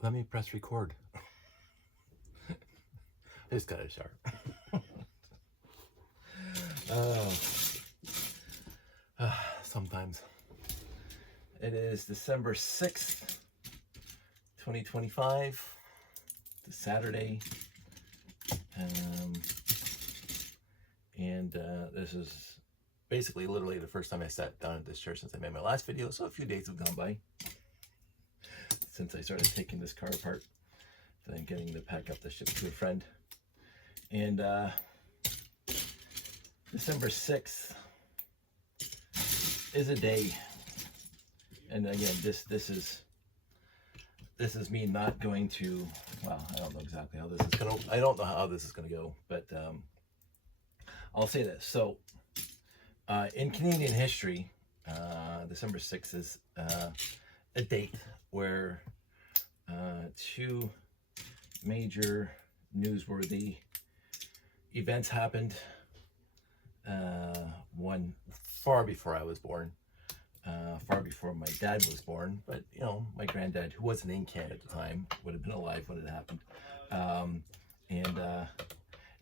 Let me press record. I just got a shower. Sometimes. It is December 6th, 2025. It's Saturday. This is basically literally the first time I sat down at this chair since I made my last video. So a few days have gone by since I started taking this car apart. Then getting to pack up the ship to a friend. And December 6th is a day. And again, this is me not going to, well, I don't know exactly how this is gonna, I don't know how this is gonna go, but I'll say this. So in Canadian history, December 6th is a date where two major newsworthy events happened. One far before I was born, far before my dad was born, but you know, my granddad, who wasn't in Canada at the time, would have been alive when it happened.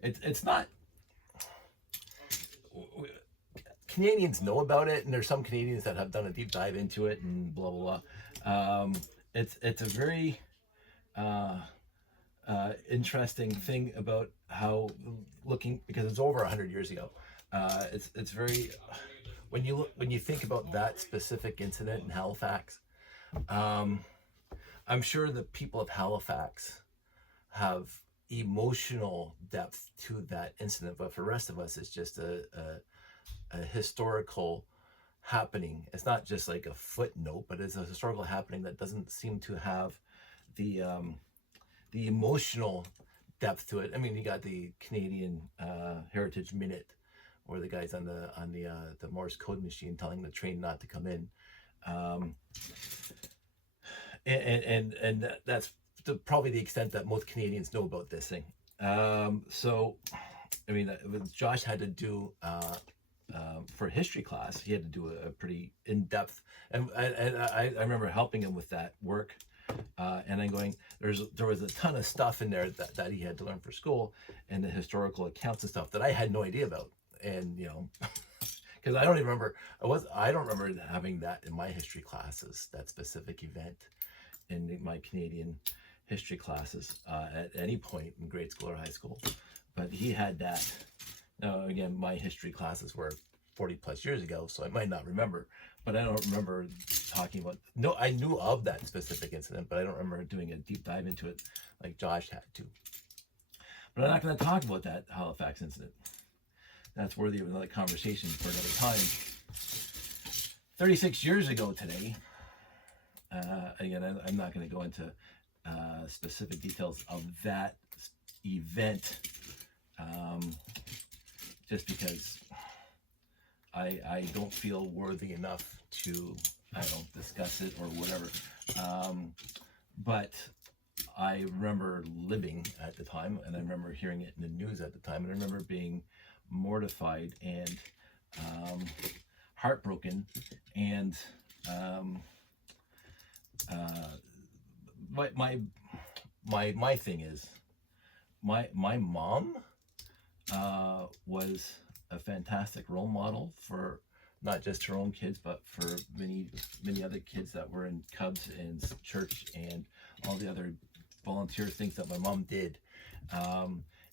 It's not, Canadians know about it, and there's some Canadians that have done a deep dive into it and blah blah blah. It's a very interesting thing about how looking, because it's over 100 years ago. It's very, when you think about that specific incident in Halifax, I'm sure the people of Halifax have emotional depth to that incident, but for the rest of us, it's just a historical happening. It's not just like a footnote, but it's a historical happening that doesn't seem to have the emotional depth to it. I mean, you got the Canadian Heritage Minute, where the guy's on the Morse code machine telling the train not to come in, and that's probably the extent that most Canadians know about this thing. So, I mean, Josh had to do for history class, he had to do a pretty in-depth, and I remember helping him with that work. And I'm going, there was a ton of stuff in there that he had to learn for school, and the historical accounts and stuff that I had no idea about. And you know, because I don't even remember, I don't remember having that in my history classes, that specific event in my Canadian history classes at any point in grade school or high school. But he had that. Now again, my history classes were 40 plus years ago, so I might not remember, but I don't remember talking about, no, I knew of that specific incident, but I don't remember doing a deep dive into it like Josh had to. But I'm not going to talk about that Halifax incident. That's worthy of another conversation for another time. 36 years ago today, again, I'm not going to go into specific details of that event, just because I don't feel worthy enough to, I don't discuss it or whatever. But I remember living at the time, and I remember hearing it in the news at the time, and I remember being mortified and heartbroken. And my thing is, my mom was a fantastic role model for not just her own kids, but for many other kids that were in Cubs and church and all the other volunteer things that my mom did.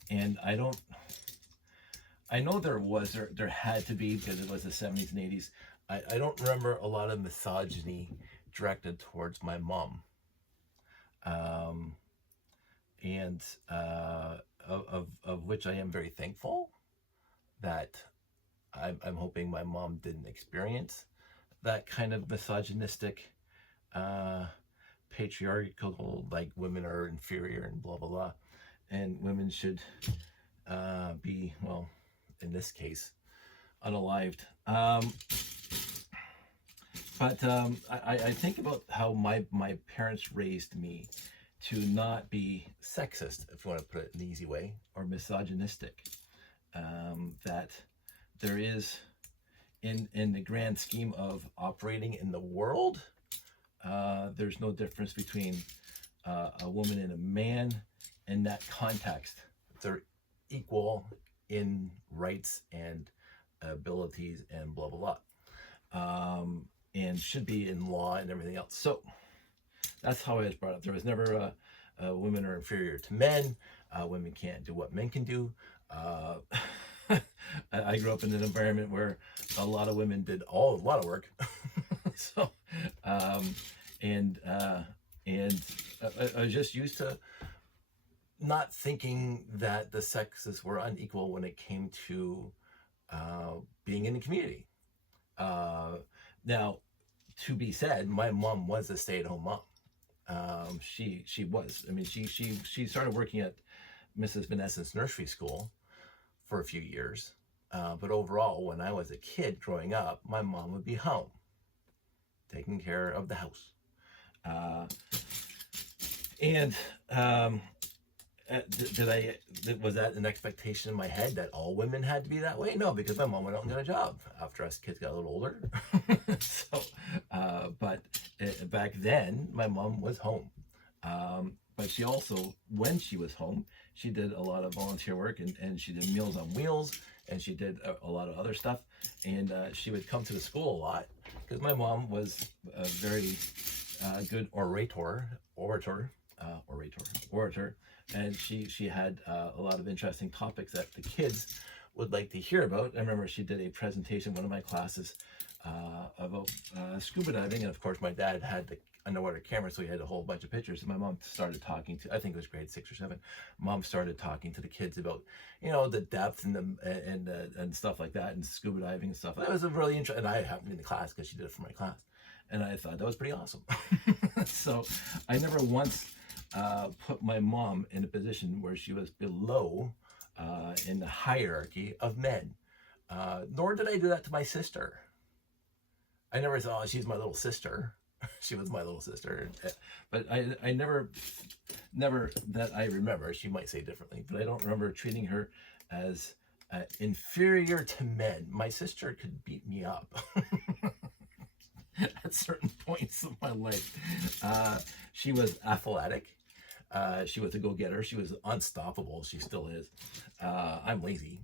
And I know there had to be, because it was the 70s and 80s. I don't remember a lot of misogyny directed towards my mom. Of which I am very thankful, that I'm hoping my mom didn't experience that kind of misogynistic, patriarchal, like women are inferior and blah blah blah, and women should be, well, in this case, unalived. But I think about how my parents raised me to not be sexist, if you want to put it in an easy way, or misogynistic. That there is, in the grand scheme of operating in the world, there's no difference between a woman and a man in that context, they're equal in rights and abilities and blah blah blah, and should be in law and everything else. So that's how I was brought up. There was never women are inferior to men. Women can't do what men can do. I grew up in an environment where a lot of women did a lot of work. So, and I was just used to not thinking that the sexes were unequal when it came to being in the community. Now, to be said, my mom was a stay-at-home mom. She was. I mean, she started working at Mrs. Vanessa's nursery school for a few years. But overall, when I was a kid growing up, my mom would be home, taking care of the house. Was that an expectation in my head that all women had to be that way? No, because my mom went out and got a job after us kids got a little older. So, but back then, my mom was home. But she also, when she was home, she did a lot of volunteer work, and she did Meals on Wheels, and she did a lot of other stuff. And she would come to the school a lot because my mom was a very good orator, and she had a lot of interesting topics that the kids would like to hear about. I remember she did a presentation in one of my classes about scuba diving, and of course my dad had the underwater camera, so he had a whole bunch of pictures. And my mom started talking to, I think it was grade 6 or 7. Mom started talking to the kids about, the depth and stuff like that, and scuba diving and stuff. That was a really interesting. And I happened in the class because she did it for my class, and I thought that was pretty awesome. So I never once put my mom in a position where she was below in the hierarchy of men. Nor did I do that to my sister. I never thought, oh, she's my little sister. She was my little sister. But I never that I remember, she might say differently, but I don't remember treating her as inferior to men. My sister could beat me up at certain points of my life. She was athletic. She was a go-getter. She was unstoppable. She still is. I'm lazy.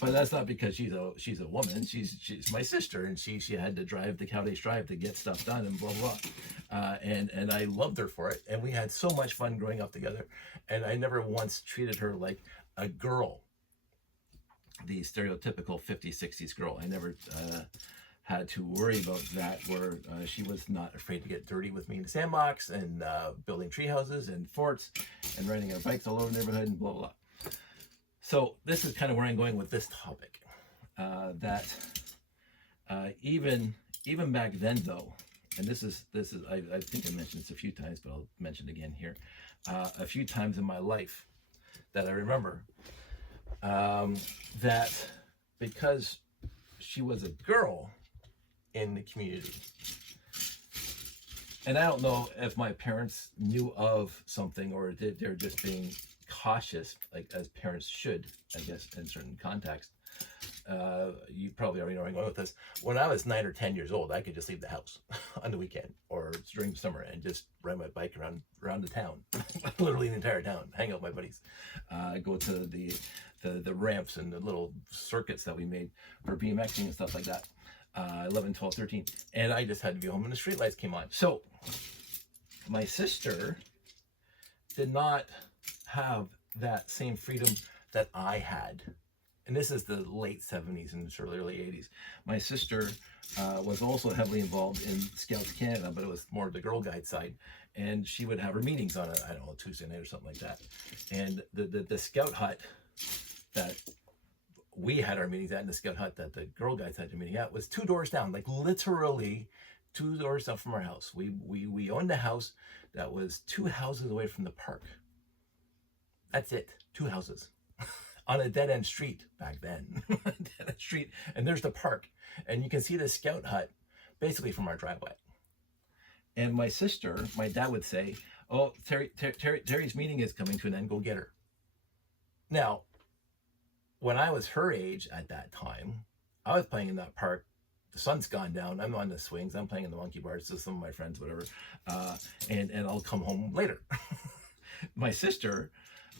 But that's not because she's a woman. She's my sister, and she had to drive the Cow Days Drive to get stuff done, and blah blah. And I loved her for it, and we had so much fun growing up together. And I never once treated her like a girl, the stereotypical 50s, 60s girl. I never had to worry about that, where she was not afraid to get dirty with me in the sandbox, and building tree houses and forts and riding our bikes all over the neighborhood and blah blah. So this is kind of where I'm going with this topic. That even back then, though, and this is I think I mentioned this a few times, but I'll mention it again here. A few times in my life that I remember, that because she was a girl in the community, and I don't know if my parents knew of something, or they're just being cautious, like as parents should, I guess, in certain contexts. You probably already know where I'm going with this. When I was 9 or 10 years old, I could just leave the house on the weekend or during the summer and just ride my bike around the town, literally the entire town, hang out with my buddies, go to the ramps and the little circuits that we made for BMXing and stuff like that. 11, 12, 13, and I just had to be home when the streetlights came on. So my sister did not have that same freedom that I had. And this is the late 70s and early 80s. My sister was also heavily involved in Scouts Canada, but it was more the Girl Guide side. And she would have her meetings on I don't know, Tuesday night or something like that. And the Scout hut that we had our meetings at, and the Scout hut that the Girl Guides had their meeting at, was 2 doors down, like literally 2 doors down from our house. We owned a house that was 2 houses away from the park. That's it, 2 houses on a dead-end street back then. Dead-end street, and there's the park, and you can see the Scout hut basically from our driveway. And my sister, my dad would say, "Oh, Terry's meeting is coming to an end. Go get her." Now, when I was her age at that time, I was playing in that park the sun's gone down. I'm on the swings. I'm playing in the monkey bars with some of my friends, whatever, and I'll come home later. My sister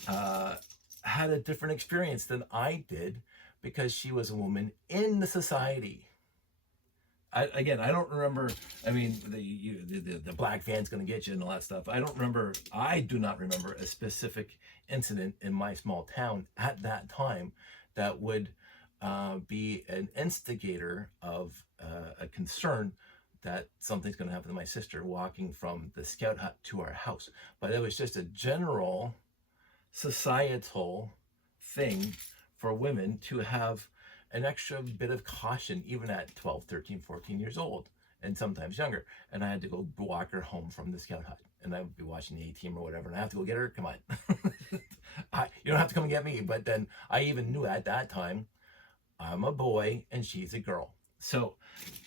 had a different experience than I did because she was a woman in the society. Again, I don't remember. I mean, the black van's going to get you and all that stuff. I don't remember. I do not remember a specific incident in my small town at that time that would be an instigator of a concern that something's going to happen to my sister walking from the scout hut to our house. But it was just a general societal thing for women to have an extra bit of caution, even at 12, 13, 14 years old, and sometimes younger. And I had to go walk her home from the scout hut, and I would be watching the A-team or whatever, and I have to go get her. Come on. You don't have to come and get me. But then I even knew at that time, I'm a boy and she's a girl. So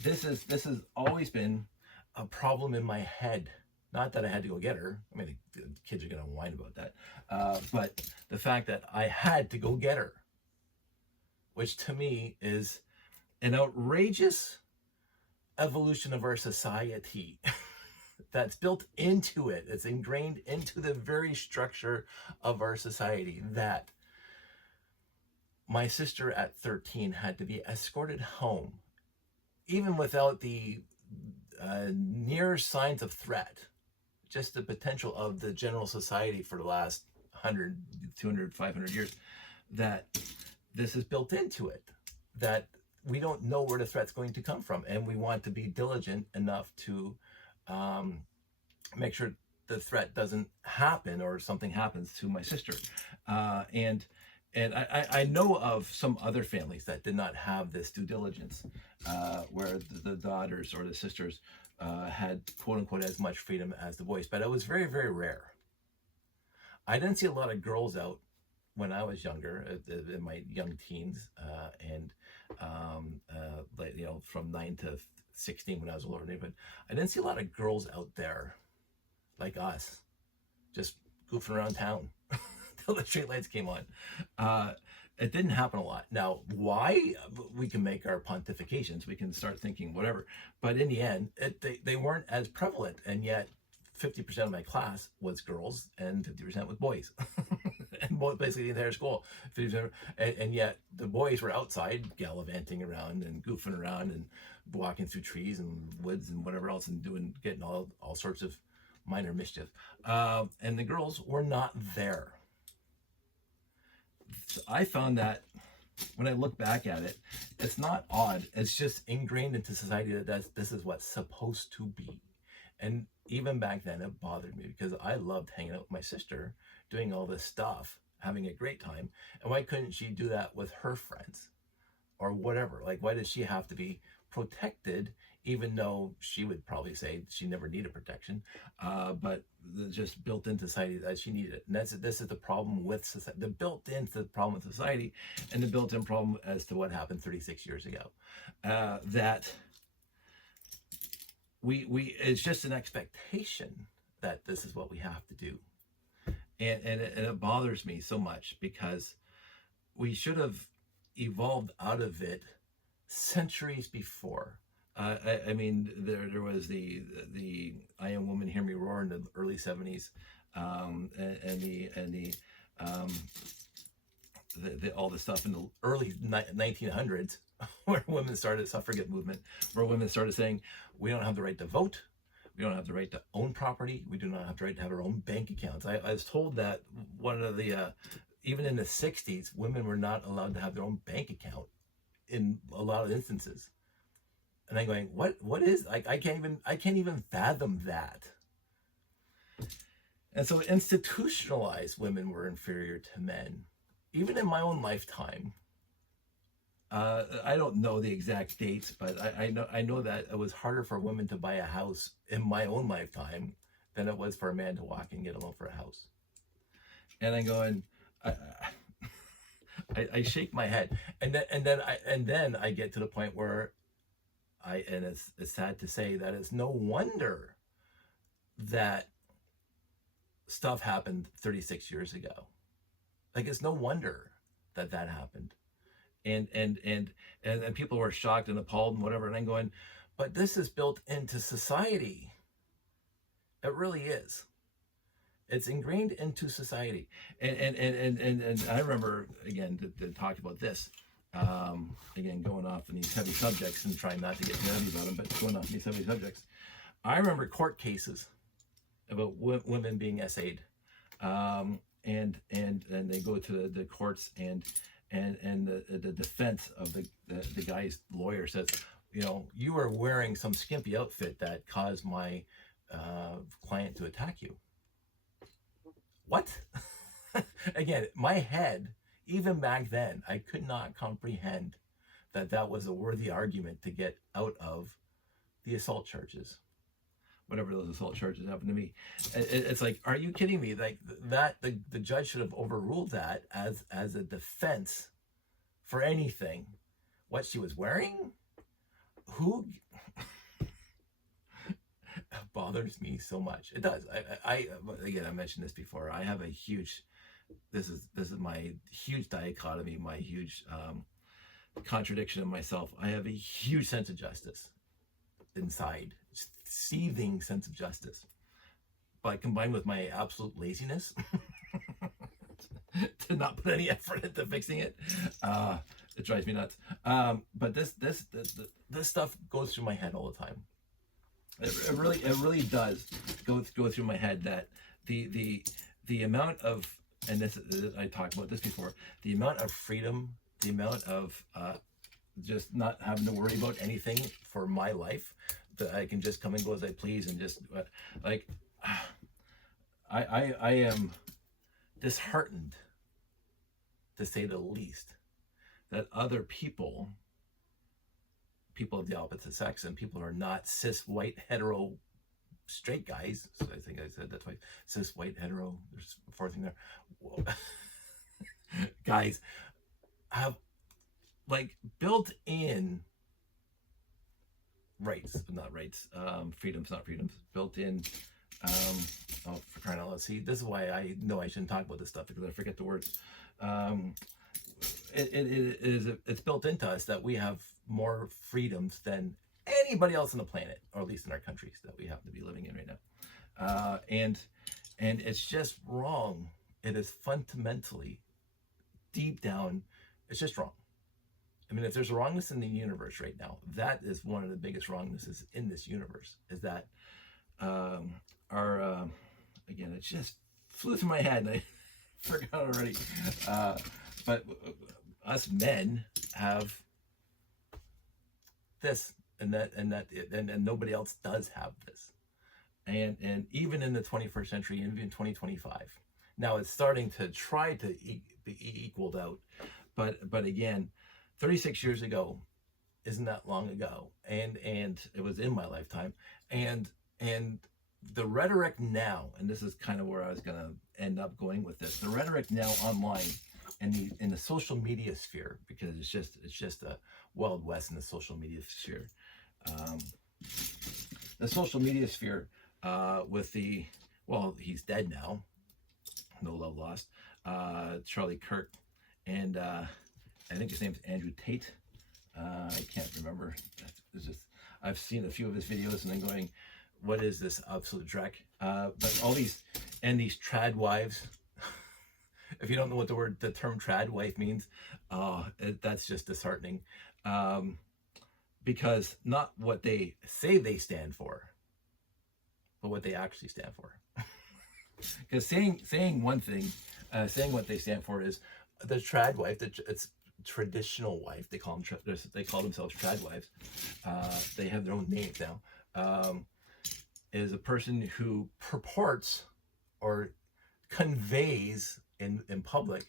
this has always been a problem in my head. Not that I had to go get her. I mean, the kids are going to whine about that. But the fact that I had to go get her, which to me is an outrageous evolution of our society that's built into it. It's ingrained into the very structure of our society that my sister at 13 had to be escorted home, even without the near signs of threat, just the potential of the general society for the last 100, 200, 500 years, that this is built into it, that we don't know where the threat's going to come from. And we want to be diligent enough to make sure the threat doesn't happen or something happens to my sister. And I know of some other families that did not have this due diligence, where the daughters or the sisters had quote unquote as much freedom as the boys, but it was very, very rare. I didn't see a lot of girls out when I was younger, in my young teens, and like, you know, from 9 to 16 when I was a lower neighborhood, I didn't see a lot of girls out there like us, just goofing around town till the street lights came on. It didn't happen a lot. Now, why? We can make our pontifications, we can start thinking whatever, but in the end, they weren't as prevalent, and yet 50% of my class was girls and 50% was boys. And basically the entire school, 50%, and yet the boys were outside gallivanting around and goofing around and walking through trees and woods and whatever else and getting all sorts of minor mischief. And the girls were not there. So I found that when I look back at it, it's not odd. It's just ingrained into society that this is what's supposed to be. And even back then, it bothered me because I loved hanging out with my sister, doing all this stuff, having a great time. And why couldn't she do that with her friends or whatever? Like, why does she have to be protected, even though she would probably say she never needed protection, but just built into society that she needed it. And this is the problem with society, the built-in the problem with society, and the built-in problem as to what happened 36 years ago. That we it's just an expectation that this is what we have to do. And it bothers me so much because we should have evolved out of it centuries before. I mean, there was the I Am Woman, Hear Me Roar in the early 70s, and all the stuff in the early 1900s where women started suffragette movement, where women started saying, we don't have the right to vote, we don't have the right to own property, we do not have the right to have our own bank accounts. I was told that one of the even in the 60s, women were not allowed to have their own bank account in a lot of instances. And I'm going, what is, like, I can't even fathom that. And so institutionalized women were inferior to men. Even in my own lifetime, I don't know the exact dates, but I know that it was harder for women to buy a house in my own lifetime than it was for a man to walk and get a loan for a house. And I'm going, I shake my head, and then I get to the point where and it's sad to say that it's no wonder that stuff happened 36 years ago. Like, it's no wonder that happened. And people were shocked and appalled and whatever. And I'm going, but this is built into society. It really is. It's ingrained into society. And I remember, again, to talk about this, again, going off on these heavy subjects and trying not to get too heavy about them, but going off on these heavy subjects. I remember court cases about women being SA'd. And they go to the courts, and the defense of the guy's lawyer says, you know, you were wearing some skimpy outfit that caused my client to attack you. What? Again, my head, even back then, I could not comprehend that that was a worthy argument to get out of the assault charges, whatever those assault charges happened to me. It's like, are you kidding me? Like that, the judge should have overruled that as a defense for anything. What she was wearing? Who? Bothers me so much. It does. I again, I mentioned this before. I have a huge, this is my huge dichotomy, my huge contradiction of myself. I have a huge sense of justice inside, seething sense of justice, but combined with my absolute laziness to not put any effort into fixing it, it drives me nuts. But this stuff goes through my head all the time. It really does go through my head that the amount of, and this, I talked about this before, the amount of freedom, the amount of just not having to worry about anything for my life, that I can just come and go as I please, and just like I am disheartened, to say the least, that other people of the opposite sex, and people who are not cis white hetero straight guys, so I think I said that twice, cis white hetero, there's a fourth thing there, guys have like built in rights, not rights, freedoms, not freedoms, built in, oh, for crying out loud. See, this is why I know I shouldn't talk about this stuff, because I forget the words. It's built into us that we have more freedoms than anybody else on the planet, or at least in our countries that we happen to be living in right now. And it's just wrong. It is fundamentally, deep down, it's just wrong. I mean, if there's a wrongness in the universe right now, that is one of the biggest wrongnesses in this universe, is that our, again, it just flew through my head and I forgot already. But us men have this and that, and nobody else does have this. And even in the 21st century, even in 2025, now it's starting to try to be equaled out. But again, 36 years ago isn't that long ago, and it was in my lifetime, and the rhetoric now, and this is kind of where I was going to end up going with this, the rhetoric now online in the social media sphere, because it's just a wild west in the social media sphere. The social media sphere, with the, well, he's dead now, no love lost, Charlie Kirk, and I think his name's Andrew Tate. I can't remember. It's just, I've seen a few of his videos and then going, what is this absolute dreck? But all these trad wives, if you don't know what the term trad wife means, that's just disheartening. Because not what they say they stand for, but what they actually stand for. Because saying one thing, saying what they stand for is the trad wife. It's traditional wife. They call themselves trad wives. They have their own names now. Is a person who purports or conveys in public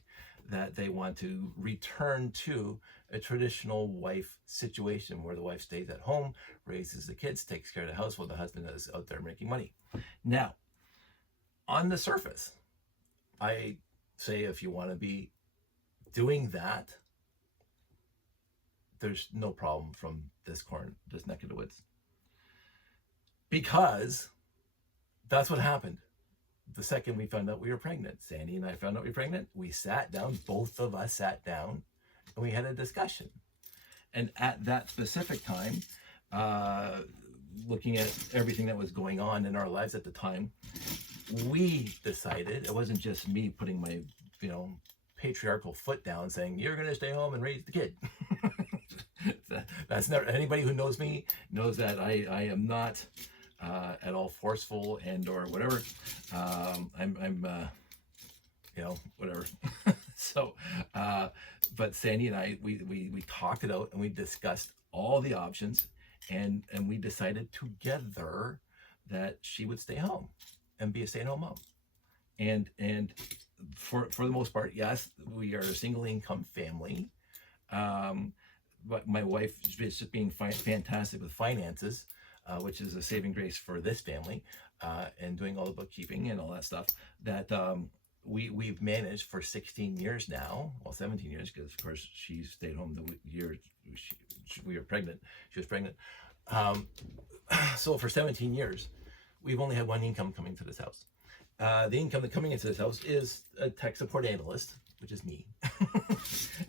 that they want to return to a traditional wife situation, where the wife stays at home, raises the kids, takes care of the house, while the husband is out there making money. Now, on the surface, I say, if you want to be doing that, there's no problem from this neck of the woods, because that's what happened. The second we found out we were pregnant, Sandy and I found out we were pregnant, we sat down, both of us sat down and we had a discussion. And at that specific time, looking at everything that was going on in our lives at the time, we decided, it wasn't just me putting my, patriarchal foot down saying, you're going to stay home and raise the kid. That's never, anybody who knows me knows that I am not at all forceful and or whatever. I'm whatever. So, but Sandy and I, we talked it out and we discussed all the options, and we decided together that she would stay home and be a stay-at-home mom. And for the most part, yes, we are a single income family. But my wife is just being fantastic with finances, which is a saving grace for this family, and doing all the bookkeeping and all that stuff that we've managed for 16 years now. Well, 17 years, because of course she stayed home the year we were pregnant. She was pregnant. So for 17 years, we've only had one income coming to this house. The income that coming into this house is a tech support analyst, which is me,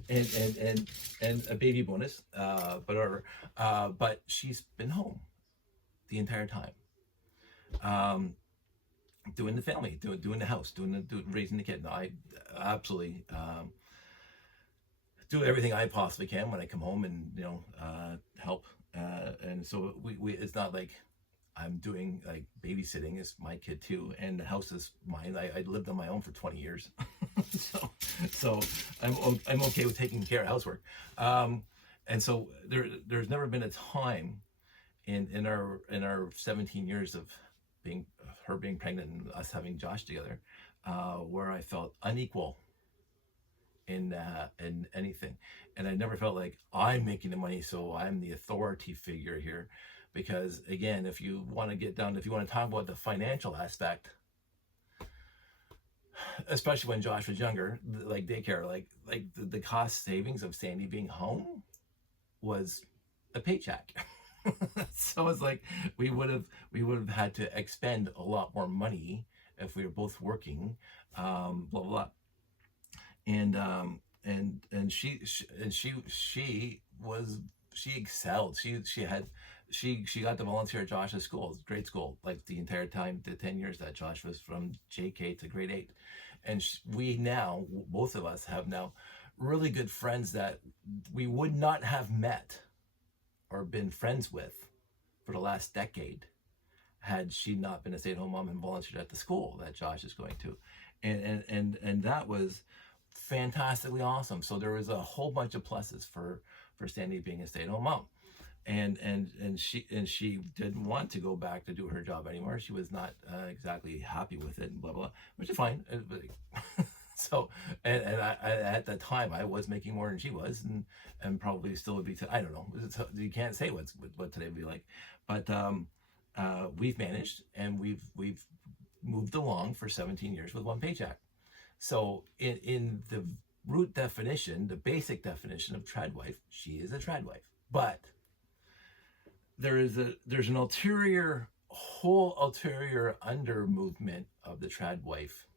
and a baby bonus, but she's been home the entire time, doing the family, doing the house, raising the kid. No, I absolutely do everything I possibly can when I come home and help. And so we it's not like I'm doing like babysitting. Is my kid too, and the house is mine. I lived on my own for 20 years, so I'm okay with taking care of housework. And so there's never been a time in our 17 years of her being pregnant and us having Josh together, where I felt unequal in anything, and I never felt like I'm making the money, so I'm the authority figure here. Because again, if you want to talk about the financial aspect, especially when Josh was younger, like daycare, like the cost savings of Sandy being home was a paycheck. So it's like we would have had to expend a lot more money if we were both working, blah blah blah. And she excelled. She got to volunteer at Josh's school, grade school, like the entire time, the 10 years that Josh was from JK to grade 8. And we now, both of us have now really good friends that we would not have met or been friends with for the last decade had she not been a stay-at-home mom and volunteered at the school that Josh is going to. And that was fantastically awesome. So there was a whole bunch of pluses for Sandy being a stay-at-home mom. And she didn't want to go back to do her job anymore. She was not exactly happy with it, and blah blah, which is fine. So and I at that time I was making more than she was, and probably still would be. I don't know. You can't say what today would be like, but we've managed, and we've moved along for 17 years with one paycheck. So in the root definition, the basic definition of trad wife, she is a trad wife, but there's an whole ulterior under movement of the trad wife,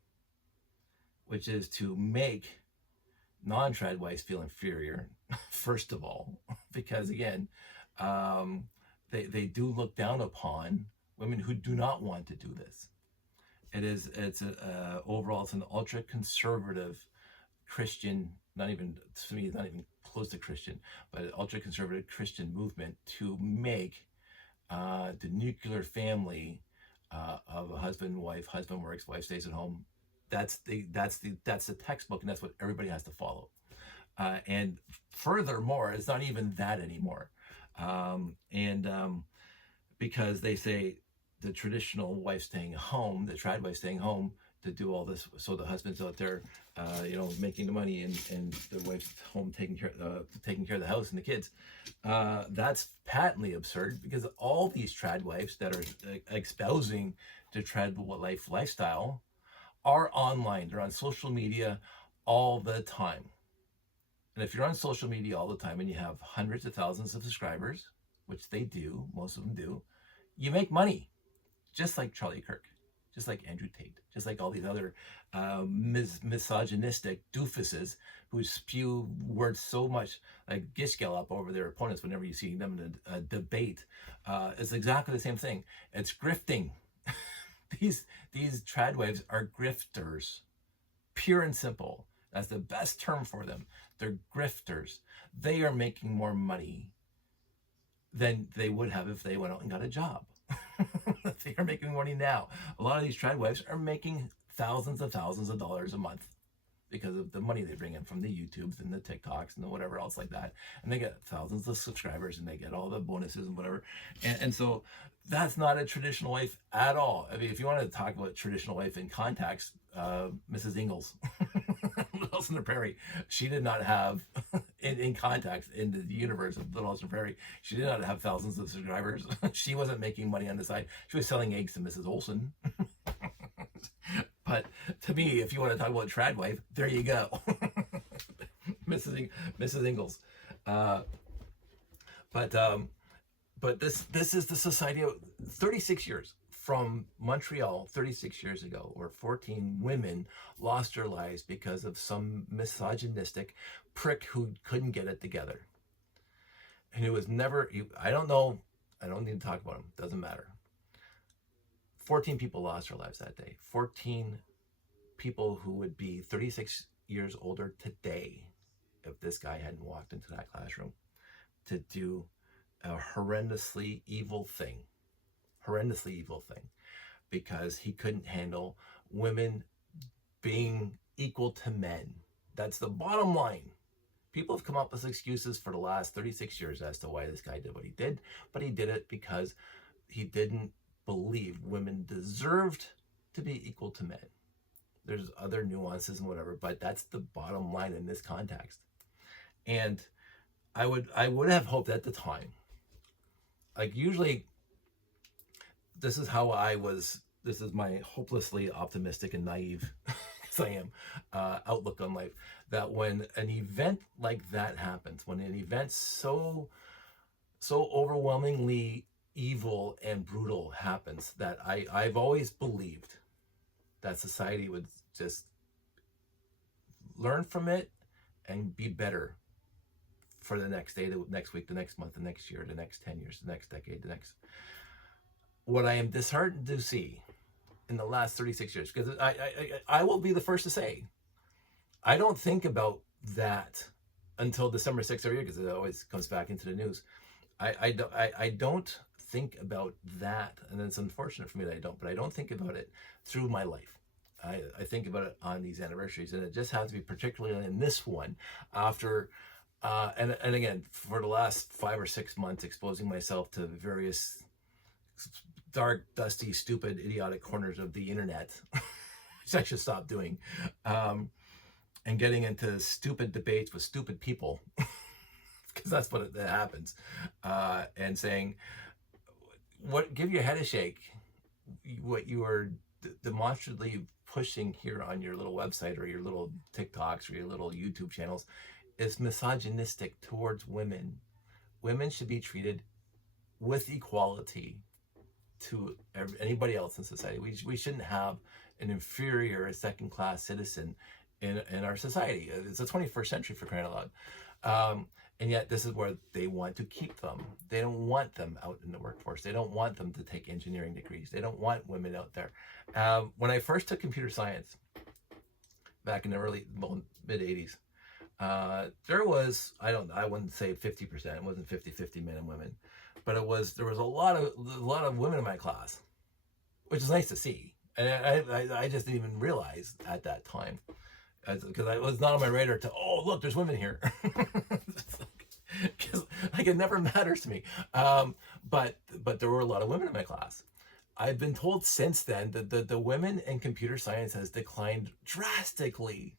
which is to make non-trad wives feel inferior, first of all, because again, they do look down upon women who do not want to do this. Overall, it's an ultra conservative Christian, not even close to Christian, but an ultra conservative Christian movement to make the nuclear family of a husband works, wife stays at home. That's the textbook, and that's what everybody has to follow. And furthermore, it's not even that anymore, because they say the traditional wife staying home, the trad wife staying home to do all this, so the husband's out there, making the money, and the wife's home taking care of the house and the kids. That's patently absurd, because all these trad wives that are espousing the trad lifestyle are online. They're on social media all the time. And if you're on social media all the time and you have hundreds of thousands of subscribers, which they do, most of them do, you make money, just like Charlie Kirk. just like Andrew Tate, just like all these other misogynistic doofuses who spew words so much like gish gallop over their opponents whenever you see them in a debate. It's exactly the same thing. It's grifting. These tradwaves are grifters, pure and simple. That's the best term for them. They're grifters. They are making more money than they would have if they went out and got a job. They are making money now. A lot of these tradwives are making thousands of dollars a month because of the money they bring in from the YouTubes and the TikToks and the whatever else like that. And they get thousands of subscribers and they get all the bonuses and whatever. And so that's not a traditional wife at all. I mean, if you want to talk about traditional wife in context, Mrs. Ingalls, Little House on the Prairie, she did not have, in context, in the universe of Little House on the Prairie, she did not have thousands of subscribers. She wasn't making money on the side. She was selling eggs to Mrs. Olson. But to me, if you want to talk about trad wife, there you go. Mrs. Ingalls. But this is the society of 36 years from Montreal, 36 years ago, where 14 women lost their lives because of some misogynistic prick who couldn't get it together. And it was never, I don't know, I don't need to talk about him, doesn't matter. 14 people lost their lives that day. 14 people who would be 36 years older today if this guy hadn't walked into that classroom to do a horrendously evil thing, because he couldn't handle women being equal to men. That's the bottom line. People have come up with excuses for the last 36 years as to why this guy did what he did, but he did it because he didn't believe women deserved to be equal to men. There's other nuances and whatever, but that's the bottom line in this context. And I would have hoped at the time, like usually this is how this is my hopelessly optimistic and naive, as I am, outlook on life, that when an event like that happens, when an event so overwhelmingly evil and brutal happens, that I've always believed that society would just learn from it and be better for the next day, the next week, the next month, the next year, the next 10 years, the next decade, the next. What I am disheartened to see in the last 36 years, because I will be the first to say, I don't think about that until December 6th every year, because it always comes back into the news. I don't think about that, and it's unfortunate for me that I don't, but I don't think about it through my life. I think about it on these anniversaries, and it just has to be particularly in this one after, and again, for the last 5 or 6 months, exposing myself to various dark, dusty, stupid, idiotic corners of the internet, which I should stop doing, and getting into stupid debates with stupid people, because that's what that happens, and saying, give your head a shake. What you are demonstrably pushing here on your little website or your little TikToks or your little YouTube channels is misogynistic towards women. Women should be treated with equality to anybody else in society. We shouldn't have an inferior, a second-class citizen in our society. It's the 21st century, for crying out loud. And yet this is where they want to keep them. They don't want them out in the workforce. They don't want them to take engineering degrees. They don't want women out there. When I first took computer science back in the mid 80s, there was, I wouldn't say 50%, it wasn't 50-50 men and women, but there was a lot of women in my class, which is nice to see. And I just didn't even realize at that time, because it was not on my radar to, oh, look, there's women here. Because like it never matters to me. But there were a lot of women in my class. I've been told since then that the women in computer science has declined drastically.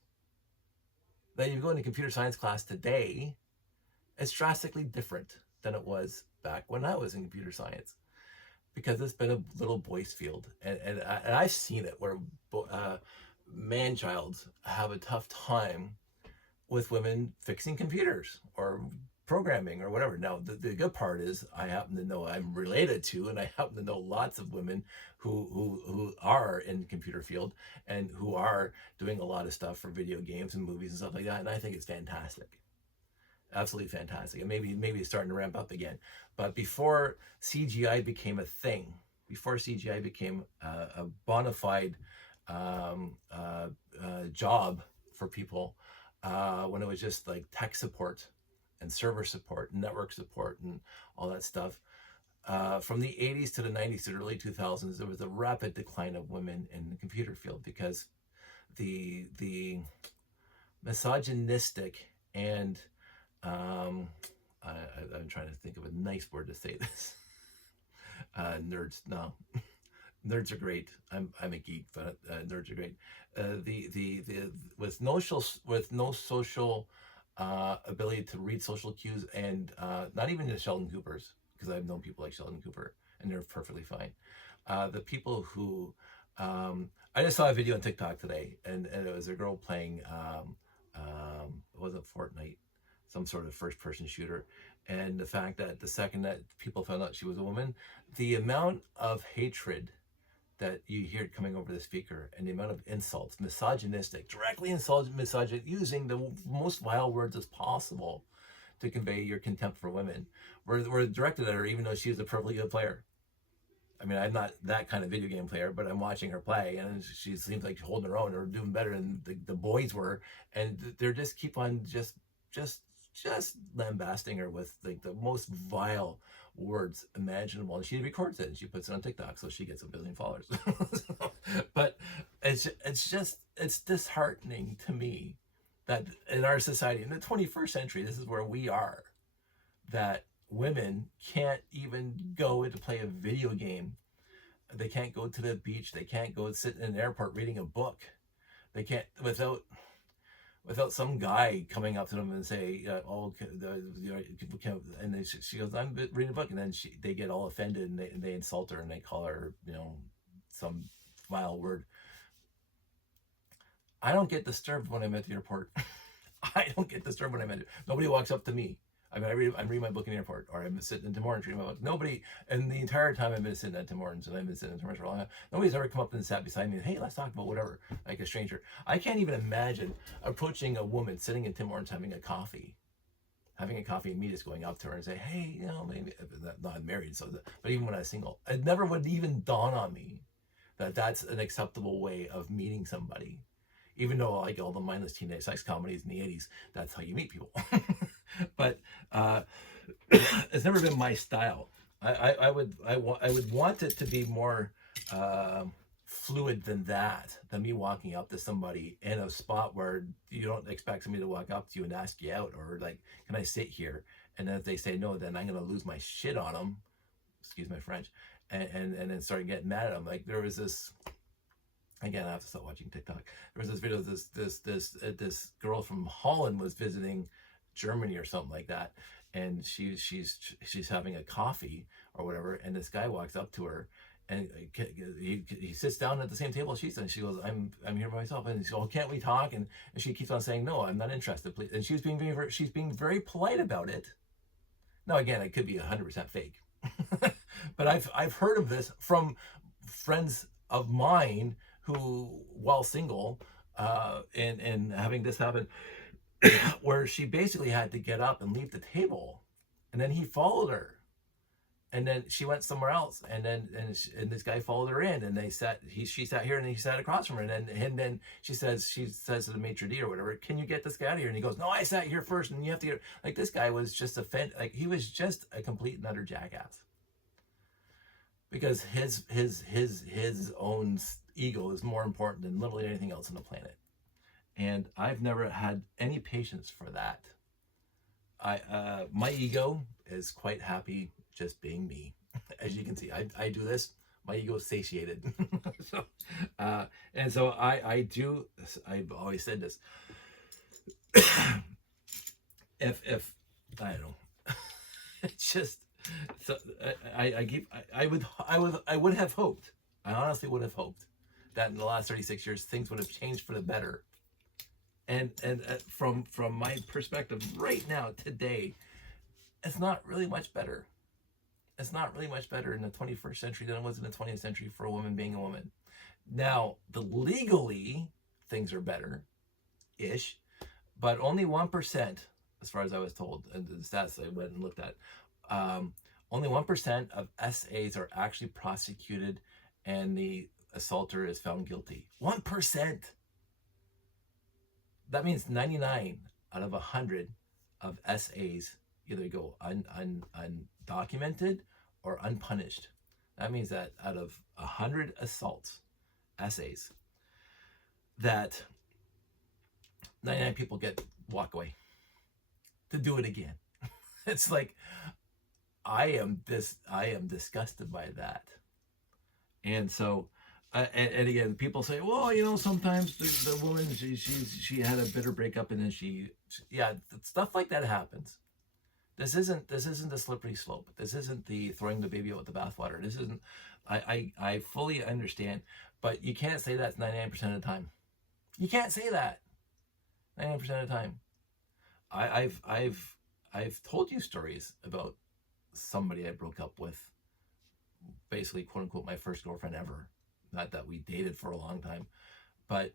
That if you go into computer science class today, it's drastically different than it was back when I was in computer science, because it's been a little boys' field, and I've seen it where man-childs have a tough time with women fixing computers or programming or whatever. Now, the good part is I happen to know I'm related to, and I happen to know lots of women who are in the computer field and who are doing a lot of stuff for video games and movies and stuff like that. And I think it's fantastic. Absolutely fantastic. And maybe it's starting to ramp up again. But before CGI became a thing, before CGI became a bona fide job for people, when it was just like tech support and server support and network support and all that stuff, from the 80s to the 90s to the early 2000s, there was a rapid decline of women in the computer field because the misogynistic and I'm trying to think of a nice word to say this. Nerds, no. Nerds are great. I'm a geek, but nerds are great. With no social ability to read social cues, and not even the Sheldon Coopers, because I've known people like Sheldon Cooper, and they're perfectly fine. The people who I just saw a video on TikTok today, and it was a girl playing it wasn't Fortnite, some sort of first-person shooter, and the fact that the second that people found out she was a woman, the amount of hatred that you hear coming over the speaker and the amount of insults, misogynistic, directly insulted, misogynistic, using the most vile words as possible to convey your contempt for women, were directed at her, even though she was a perfectly good player. I mean, I'm not that kind of video game player, but I'm watching her play, and she seems like holding her own or doing better than the boys were, and they're just keep on just lambasting her with like the most vile words imaginable, and she records it and she puts it on TikTok, so she gets 1 billion followers. But it's disheartening to me that in our society, in the 21st century, this is where we are, that women can't even go to play a video game. They can't go to the beach. They can't go sit in an airport reading a book. They can't without some guy coming up to them and say, people can't, and she goes, I'm reading a book, and then they get all offended and they insult her and they call her, some vile word. I don't get disturbed when I'm at the airport. I don't get disturbed when I'm at it. Nobody walks up to me. I mean, I'm reading my book in the airport, or I'm sitting in Tim Hortons reading my book. Nobody, and the entire time I've been sitting at Tim Hortons, and I've been sitting at Tim Hortons for a long time, nobody's ever come up and sat beside me and, hey, let's talk about whatever, like a stranger. I can't even imagine approaching a woman sitting in Tim Hortons having a coffee, and me just going up to her and say, hey, maybe, not I'm married, but even when I was single, it never would even dawn on me that that's an acceptable way of meeting somebody. Even though like all the mindless teenage sex comedies in the 80s, that's how you meet people. But it's never been my style. I would want it to be more fluid than that, than me walking up to somebody in a spot where you don't expect somebody to walk up to you and ask you out, or like, can I sit here? And then if they say no, then I'm gonna lose my shit on them. Excuse my French, and then start getting mad at them. Like there was this. Again, I have to stop watching TikTok. There was this video. This girl from Holland was visiting Germany or something like that, and she's having a coffee or whatever, and this guy walks up to her, and he sits down at the same table she's in. She goes, I'm here by myself, and he says, oh, can't we talk? And she keeps on saying, no, I'm not interested, please. And she's being very polite about it. Now again, it could be 100% fake, but I've heard of this from friends of mine who, while single, and having this happen, where she basically had to get up and leave the table, and then he followed her, and then she went somewhere else, and this guy followed her in, and she sat here, and he sat across from her, and then she says to the maitre d' or whatever, can you get this guy out of here? And he goes, no, I sat here first, and you have to get, like, this guy was just like he was just a complete and utter jackass, because his own ego is more important than literally anything else on the planet. And I've never had any patience for that. My ego is quite happy just being me. As you can see, I do this, my ego is satiated. So I've always said this. if I don't know, it's just, so I would have hoped, I honestly would have hoped that in the last 36 years things would have changed for the better. And from my perspective right now, today, it's not really much better. It's not really much better in the 21st century than it was in the 20th century for a woman being a woman. Now, the legally, things are better-ish, but only 1%, as far as I was told, and the stats I went and looked at, only 1% of SAs are actually prosecuted and the assaulter is found guilty. 1%! That means 99 out of 100 of SAs either go undocumented or unpunished. That means that out of 100 assaults, SAs, that 99 people walk away to do it again. It's like, I am disgusted by that. And so, and again, people say, well, you know, sometimes the woman, she had a bitter breakup and then yeah, stuff like that happens. This isn't a slippery slope. This isn't the throwing the baby out with the bathwater. This isn't, I fully understand, but you can't say that's 99% of the time. You can't say that 99% of the time. I've told you stories about somebody I broke up with, basically, quote unquote, my first girlfriend ever. Not that we dated for a long time, but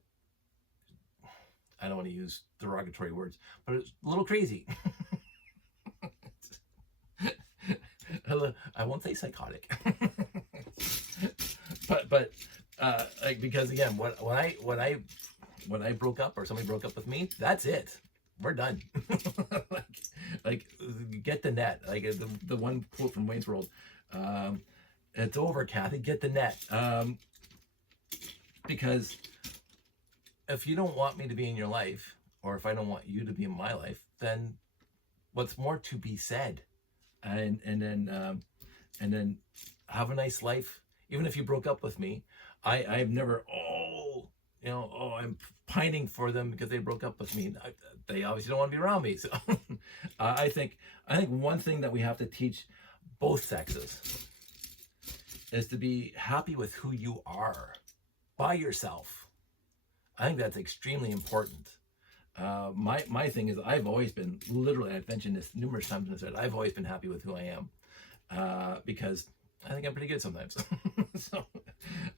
I don't want to use derogatory words, but it's a little crazy. I won't say psychotic, but like, because again, when I broke up or somebody broke up with me, that's it. We're done. like get the net. Like the one quote from Wayne's World. It's over, Kathy. Get the net. Because if you don't want me to be in your life, or if I don't want you to be in my life, then what's more to be said? And then have a nice life. Even if you broke up with me, I've never, I'm pining for them because they broke up with me. They obviously don't want to be around me. So I think one thing that we have to teach both sexes is to be happy with who you are by yourself. I think that's extremely important. My thing is, I've always been, literally, I've mentioned this numerous times, and I've always been happy with who I am, because I think I'm pretty good sometimes. So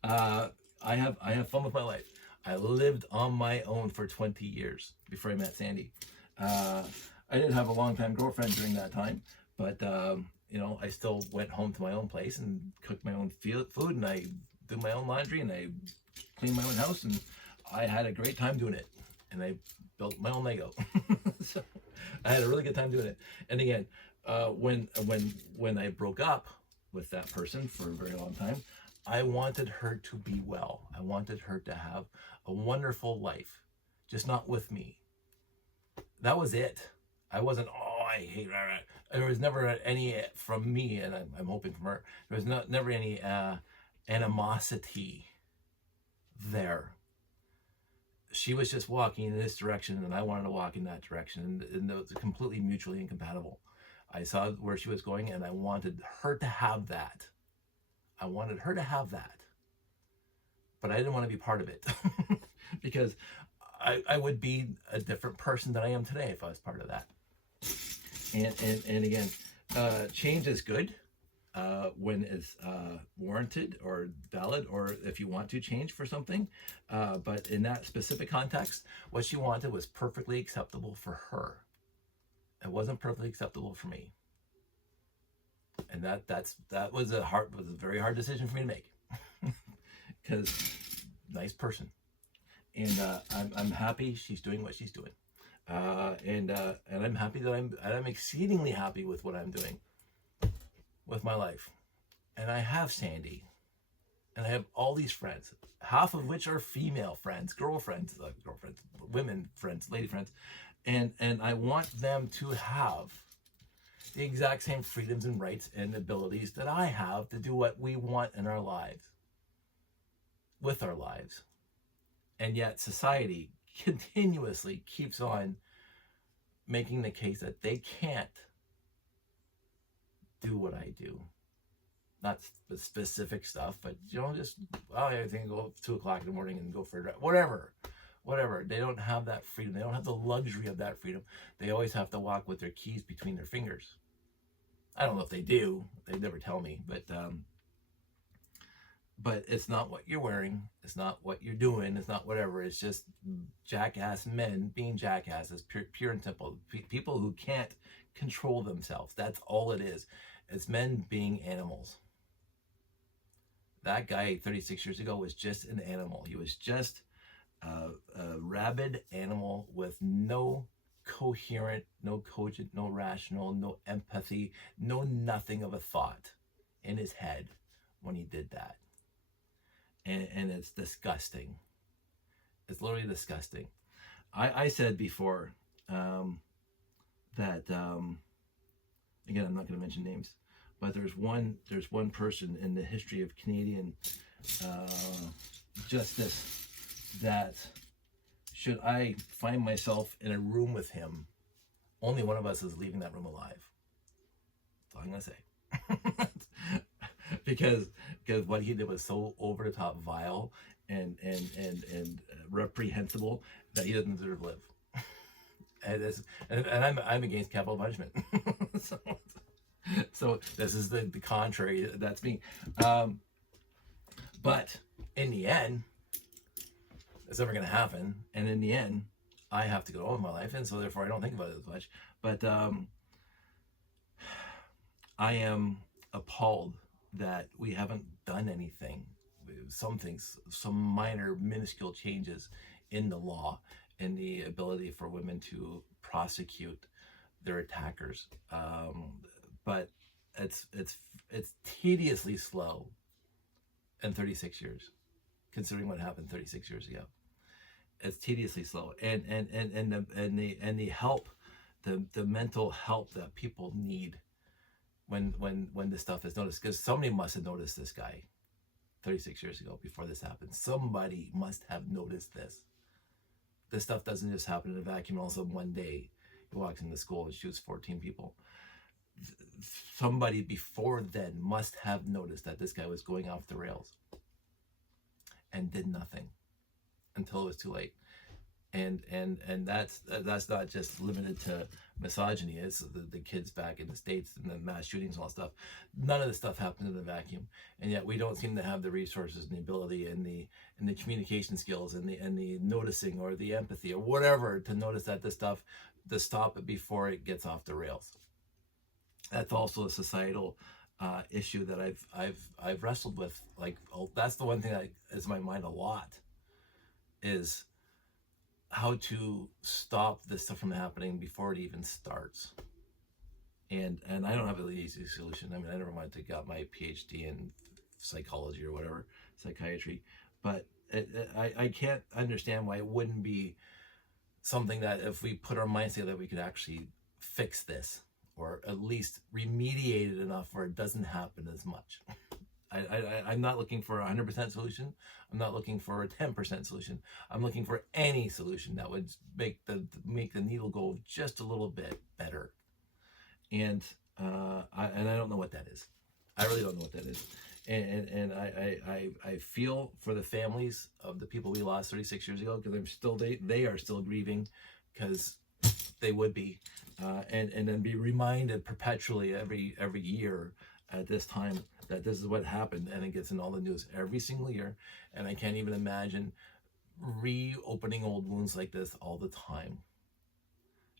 I have fun with my life. I lived on my own for 20 years before I met Sandy. I didn't have a long-time girlfriend during that time, but I still went home to my own place and cooked my own food, and I do my own laundry, and I cleaned my own house, and I had a great time doing it. And I built my own Lego. So I had a really good time doing it. And again, when I broke up with that person for a very long time, I wanted her to be well. I wanted her to have a wonderful life, just not with me. That was it. I wasn't, I hate her. There was never any from me, and I'm hoping from her, there was never any animosity there. She was just walking in this direction, and I wanted to walk in that direction, and it was completely mutually incompatible. I saw where she was going, and I wanted her to have that. But I didn't want to be part of it because I would be a different person than I am today if I was part of that. And again, change is good when it's warranted or valid, or if you want to change for something. But in that specific context, what she wanted was perfectly acceptable for her. It wasn't perfectly acceptable for me. And that was a very hard decision for me to make, because nice person. And I'm happy she's doing what she's doing. And I'm happy that I'm exceedingly happy with what I'm doing with my life. And I have Sandy, and I have all these friends, half of which are female friends, girlfriends, women friends, lady friends, and I want them to have the exact same freedoms and rights and abilities that I have to do what we want in our lives, with our lives. And yet society continuously keeps on making the case that they can't do what I do. Not specific stuff, but just everything go 2 o'clock in the morning and go for a drive, whatever. They don't have that freedom. They don't have the luxury of that freedom. They always have to walk with their keys between their fingers. I don't know if they do. They never tell me, but it's not what you're wearing. It's not what you're doing. It's not whatever. It's just jackass men being jackasses, pure and simple. People who can't control themselves. That's all it is. It's men being animals. That guy 36 years ago was just an animal. He was just a rabid animal with no coherent, no cogent, no rational, no empathy, no nothing of a thought in his head when he did that. And it's disgusting. It's literally disgusting. I said before that again, I'm not going to mention names, but there's one person in the history of Canadian justice that, should I find myself in a room with him, only one of us is leaving that room alive. That's all I'm going to say. because what he did was so over the top vile and reprehensible that he doesn't deserve to live. And I'm against capital punishment. So this is the contrary. That's me. But in the end, it's never going to happen. And in the end, I have to go on with my life, and so therefore I don't think about it as much. But I am appalled that we haven't done anything. Some things, some minor, minuscule changes in the law and the ability for women to prosecute their attackers. But it's tediously slow in 36 years, considering what happened 36 years ago. It's tediously slow, and the help, the mental help that people need when this stuff is noticed, because somebody must have noticed this guy 36 years ago before this happened. Somebody must have noticed this. This stuff doesn't just happen in a vacuum. All of a sudden one day he walks into school and shoots 14 people. Somebody before then must have noticed that this guy was going off the rails and did nothing until it was too late. And that's not just limited to misogyny. It's the kids back in the States and the mass shootings and all that stuff. None of this stuff happens in a vacuum, and yet we don't seem to have the resources and the ability and the communication skills and the noticing or the empathy or whatever to notice that this stuff, to stop it before it gets off the rails. That's also a societal issue that I've wrestled with. Like, that's the one thing that is in my mind a lot, is how to stop this stuff from happening before it even starts. And I don't have an easy solution. I mean, I never wanted to get my PhD in psychology or whatever, psychiatry, but I can't understand why it wouldn't be something that if we put our minds together, we could actually fix this, or at least remediate it enough where it doesn't happen as much. I'm not looking for a 100% solution. I'm not looking for a 10% solution. I'm looking for any solution that would make the needle go just a little bit better. And I don't know what that is. I really don't know what that is. And I feel for the families of the people we lost 36 years ago, because they are still grieving, because they would be, and then be reminded perpetually every year at this time that this is what happened, and it gets in all the news every single year. And I can't even imagine reopening old wounds like this all the time.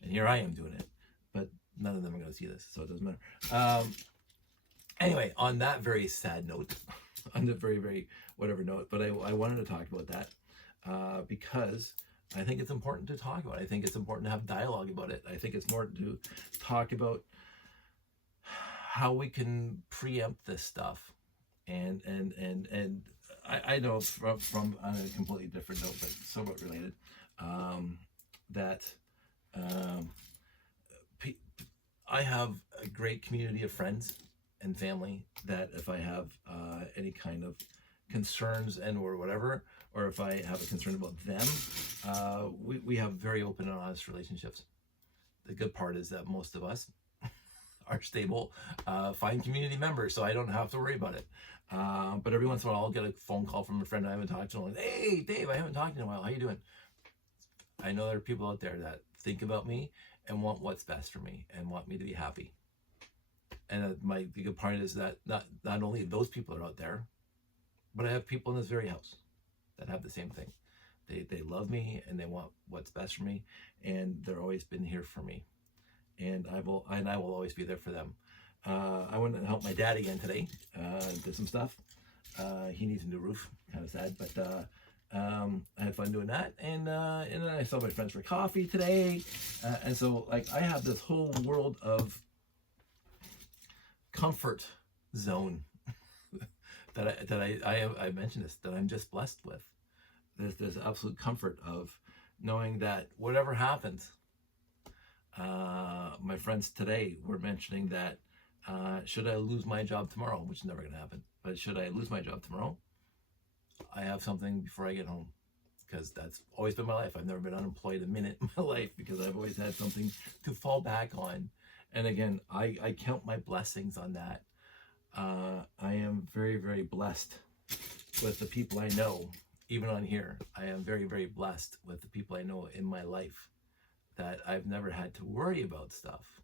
And here I am doing it, but none of them are going to see this, so it doesn't matter. Anyway, on that very sad note, on the very, very whatever note, but I wanted to talk about that because I think it's important to talk about it. I think it's important to have dialogue about it. I think it's important to talk about how we can preempt this stuff. And I know from on a completely different note, but somewhat related, that I have a great community of friends and family that if I have any kind of concerns and or whatever, or if I have a concern about them, we have very open and honest relationships. The good part is that most of us are stable, fine community members, so I don't have to worry about it. But every once in a while I'll get a phone call from a friend I haven't talked to, and hey Dave, I haven't talked to you in a while, how you doing? I know there are people out there that think about me and want what's best for me and want me to be happy. the good part is that not only those people are out there, but I have people in this very house that have the same thing. They love me and they want what's best for me, and they're always been here for me, and I will always be there for them. I went and helped my dad again today. Did some stuff. He needs a new roof. Kind of sad, but I had fun doing that. And then I saw my friends for coffee today. And so like I have this whole world of comfort zone that I mentioned this, that I'm just blessed with. There's absolute comfort of knowing that whatever happens, my friends today were mentioning that should I lose my job tomorrow, which is never going to happen, but should I lose my job tomorrow, I have something before I get home, because that's always been my life. I've never been unemployed a minute in my life because I've always had something to fall back on. And again, I count my blessings on that. I am very, very blessed with the people I know, even on here. I am very, very blessed with the people I know in my life that I've never had to worry about stuff.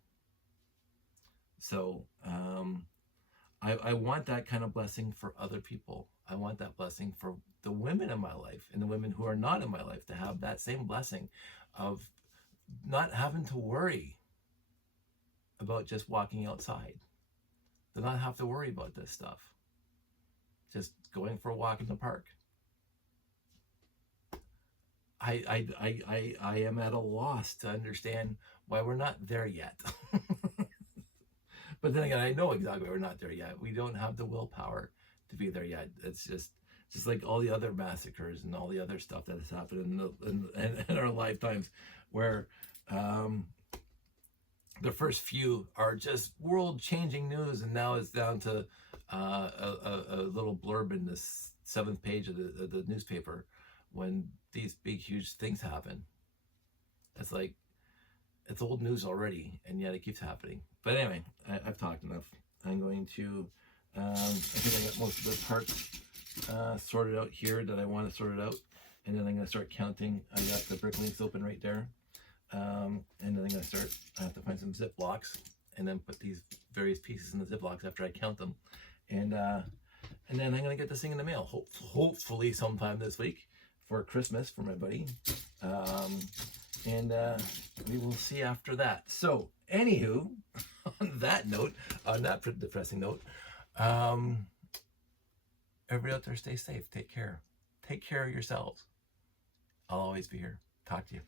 So I want that kind of blessing for other people. I want that blessing for the women in my life and the women who are not in my life to have that same blessing of not having to worry about just walking outside. To not have to worry about this stuff. Just going for a walk in the park. I am at a loss to understand why we're not there yet. But then again, I know exactly why we're not there yet. We don't have the willpower to be there yet. It's just like all the other massacres and all the other stuff that has happened in our lifetimes, where the first few are just world-changing news, and now it's down to a little blurb in this 7th page of the newspaper when these big, huge things happen. It's like, it's old news already, and yet it keeps happening. But anyway, I've talked enough. I'm going to, I think I got most of the parts sorted out here that I want to sort it out. And then I'm going to start counting. I got the brick links open right there. And then I'm going to start, I have to find some zip blocks and then put these various pieces in the zip blocks after I count them. And then I'm going to get this thing in the mail, hopefully sometime this week for Christmas for my buddy. And we will see after that. So, anywho, on that note, on that depressing note, everybody out there, stay safe. Take care. Take care of yourselves. I'll always be here. Talk to you.